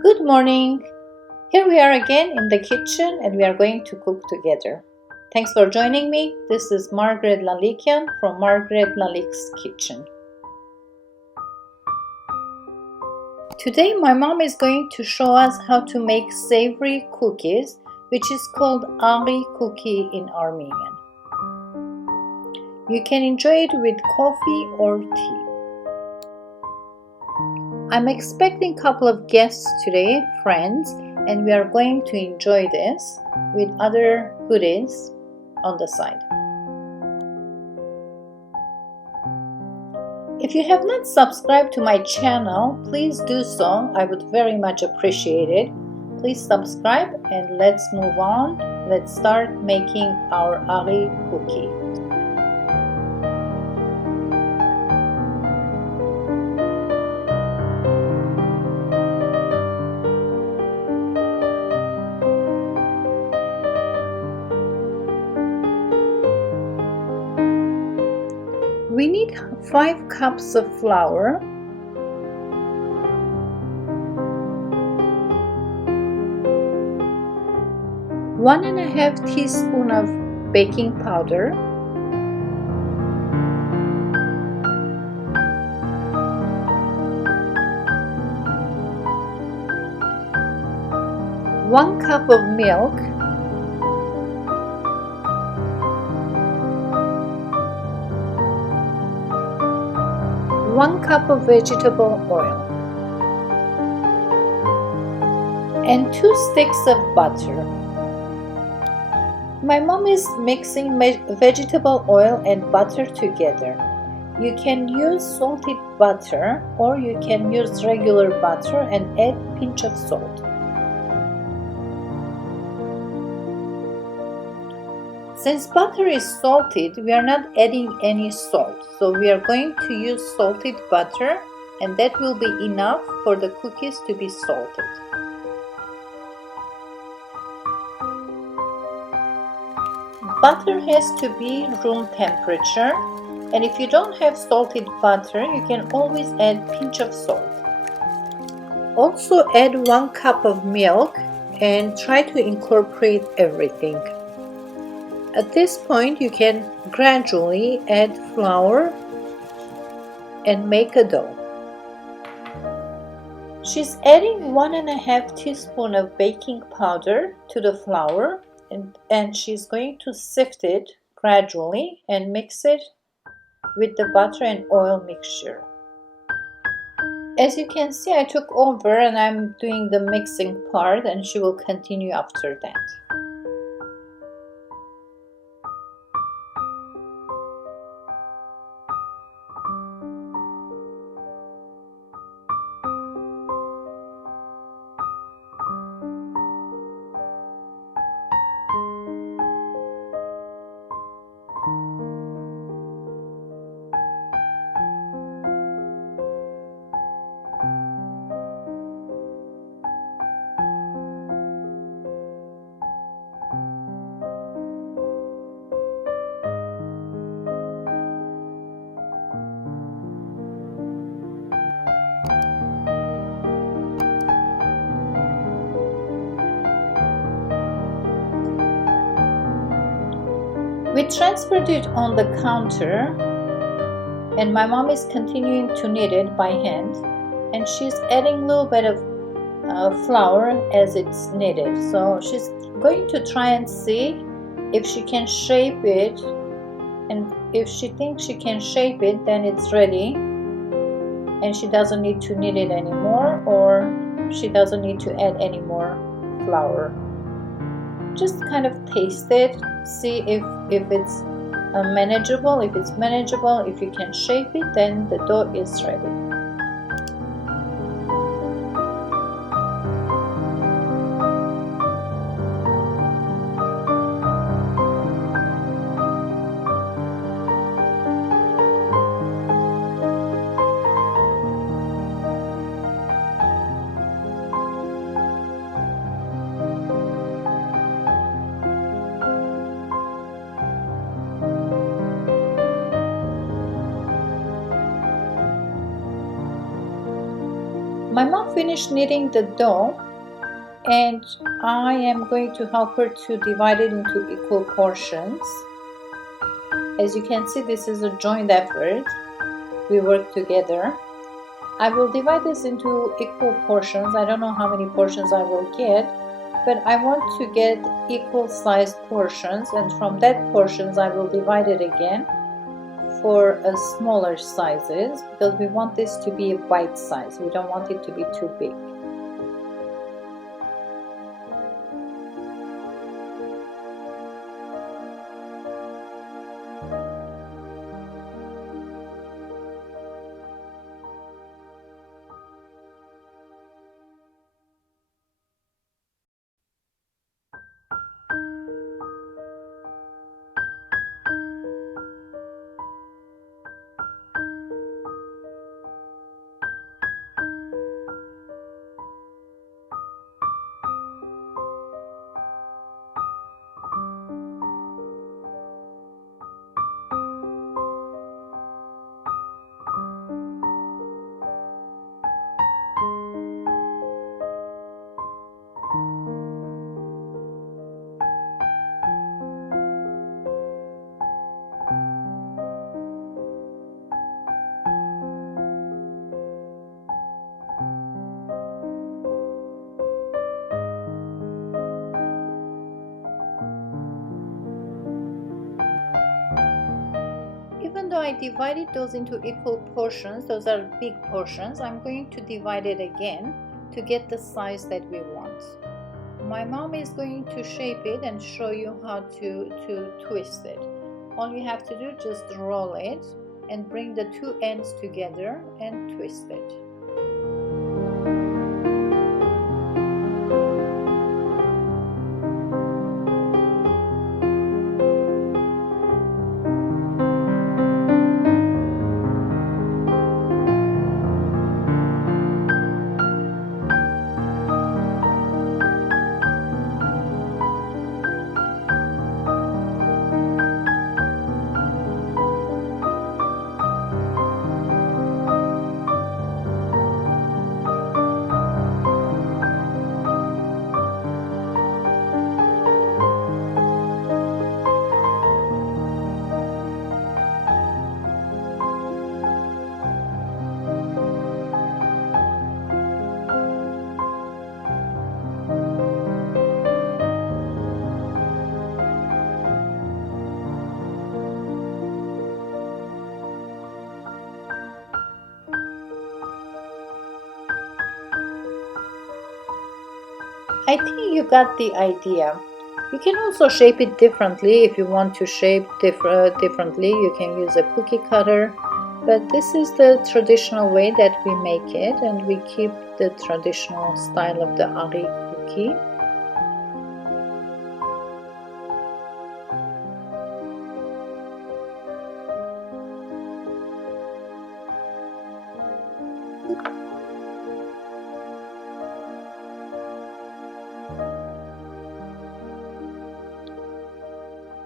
Good morning! Here we are again in the kitchen and we are going to cook together. Thanks for joining me. This is Margaret Lalikian from Margaret LALIK'S kitchen. Today my mom is going to show us how to make savory cookies, which is called SAVORY cookie in Armenian. You can enjoy it with coffee or tea. I'm expecting a couple of guests today, friends, and we are going to enjoy this with other goodies on the side. If you have not subscribed to my channel, please do so. I would very much appreciate it. Please subscribe and let's move on. Let's start making our SAVORY cookie. We need 5 cups of flour, 1.5 teaspoon of baking powder, 1 cup of milk, 1 cup of vegetable oil, and 2 sticks of butter. My mom is mixing vegetable oil and butter together. You can use salted butter or you can use regular butter and add a pinch of salt. Since butter is salted, we are not adding any salt. So we are going to use salted butter and that will be enough for the cookies to be salted. Butter has to be room temperature, and if you don't have salted butter, you can always add a pinch of salt. Also add 1 cup of milk and try to incorporate everything. At this point, you can gradually add flour and make a dough. She's adding 1.5 teaspoon of baking powder to the flour and she's going to sift it gradually and mix it with the butter and oil mixture. As you can see, I took over and I'm doing the mixing part and she will continue after that. We transferred it on the counter and my mom is continuing to knead it by hand and she's adding a little bit of flour as it's kneaded. So she's going to try and see if she can shape it, and if she thinks she can shape it, then it's ready and she doesn't need to knead it anymore, or she doesn't need to add any more flour. Just kind of taste it, see if it's manageable. If it's manageable, if you can shape it, then the dough is ready. My mom finished kneading the dough, and I am going to help her to divide it into equal portions. As you can see, this is a joint effort. We work together. I will divide this into equal portions. I don't know how many portions I will get, but I want to get equal sized portions, and from that portions I will divide it again for smaller sizes, because we want this to be a bite size. We don't want it to be too big. Even though I divided those into equal portions, those are big portions, I'm going to divide it again to get the size that we want. My mom is going to shape it and show you how to twist it. All you have to do is just roll it and bring the two ends together and twist it. I think you got the idea. You can also shape it differently. If you want to shape differently, you can use a cookie cutter. But this is the traditional way that we make it, and we keep the traditional style of the ari cookie.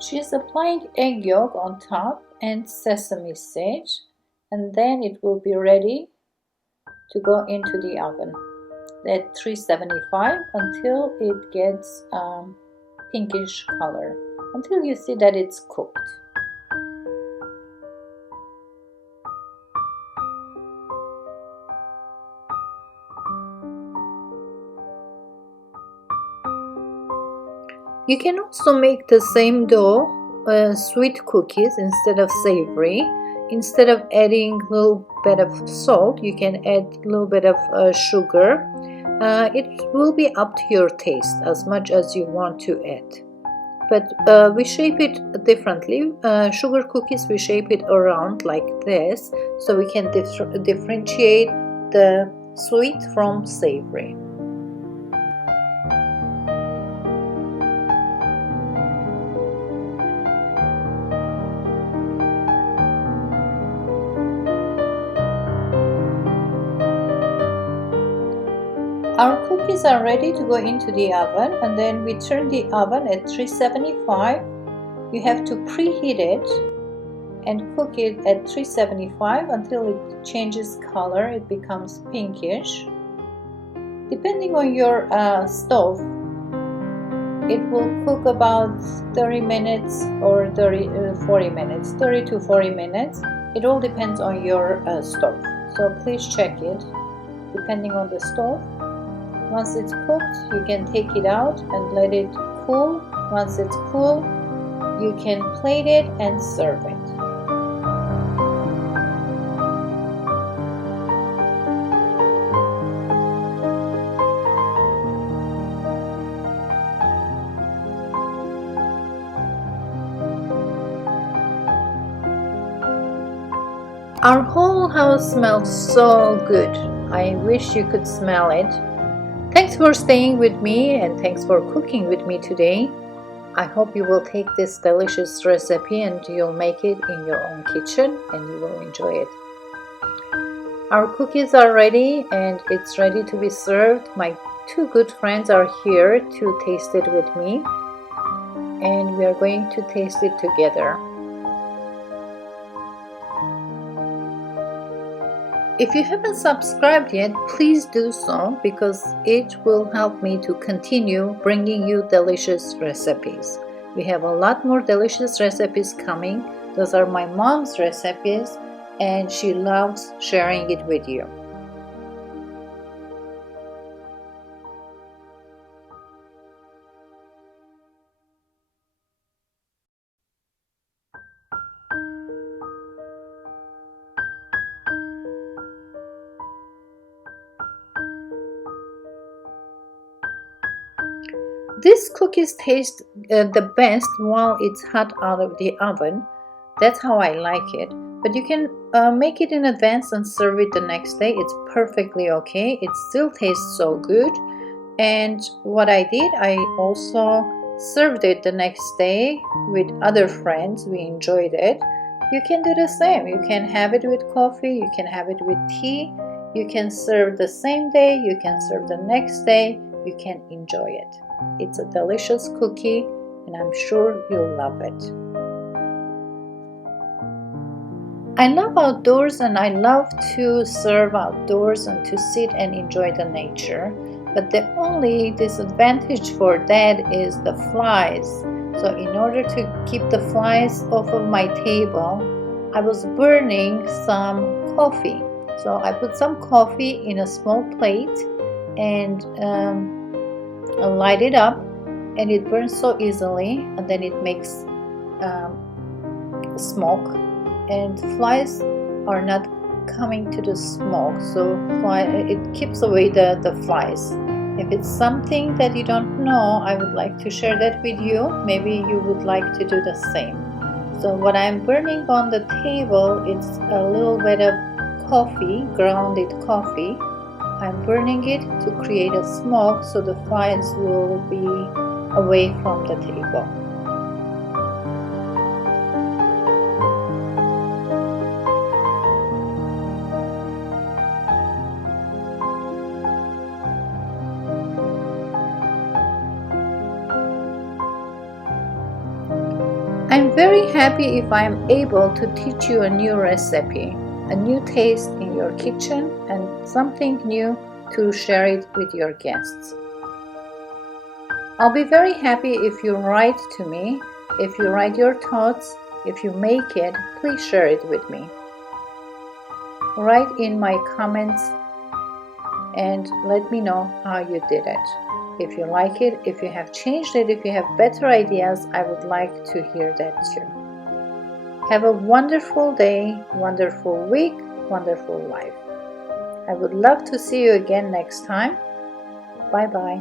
She is applying egg yolk on top and sesame seed, and then it will be ready to go into the oven at 375 until it gets pinkish color, until you see that it's cooked. You can also make the same dough sweet cookies instead of savory. Instead of adding a little bit of salt, you can add a little bit of sugar. It will be up to your taste as much as you want to add. But we shape it differently. Sugar cookies, we shape it around like this, so we can differentiate the sweet from savory. Our cookies are ready to go into the oven, and then we turn the oven at 375. You have to preheat it and cook it at 375 until it changes color, it becomes pinkish. Depending on your stove, it will cook about 30 minutes or 40 minutes, 30 to 40 minutes. It all depends on your stove. So please check it depending on the stove. Once it's cooked, you can take it out and let it cool. Once it's cool, you can plate it and serve it. Our whole house smells so good. I wish you could smell it. Thanks for staying with me and thanks for cooking with me today. I hope you will take this delicious recipe and you'll make it in your own kitchen and you will enjoy it. Our cookies are ready and it's ready to be served. My two good friends are here to taste it with me and we are going to taste it together. If you haven't subscribed yet, please do so because it will help me to continue bringing you delicious recipes. We have a lot more delicious recipes coming. Those are my mom's recipes and she loves sharing it with you. These cookies taste the best while it's hot out of the oven. That's how I like it. But you can make it in advance and serve it the next day. It's perfectly okay. It still tastes so good. And what I did, I also served it the next day with other friends. We enjoyed it. You can do the same. You can have it with coffee. You can have it with tea. You can serve the same day. You can serve the next day. You can enjoy it. It's a delicious cookie and I'm sure you'll love it. I love outdoors and I love to serve outdoors and to sit and enjoy the nature. But the only disadvantage for that is the flies. So in order to keep the flies off of my table, I was burning some coffee. So I put some coffee in a small plate and light it up and it burns so easily and then it makes smoke and flies are not coming to the smoke, so it keeps away the flies. If it's something that you don't know, I would like to share that with you. Maybe you would like to do the same. So what I'm burning on the table is a little bit of coffee, grounded coffee. I'm burning it to create a smoke so the flies will be away from the table. I'm very happy if I'm able to teach you a new recipe, a new taste in your kitchen and something new to share it with your guests. I'll be very happy if you write to me, if you write your thoughts, if you make it, please share it with me. Write in my comments and let me know how you did it. If you like it, if you have changed it, if you have better ideas, I would like to hear that too. Have a wonderful day, wonderful week, wonderful life. I would love to see you again next time. Bye bye.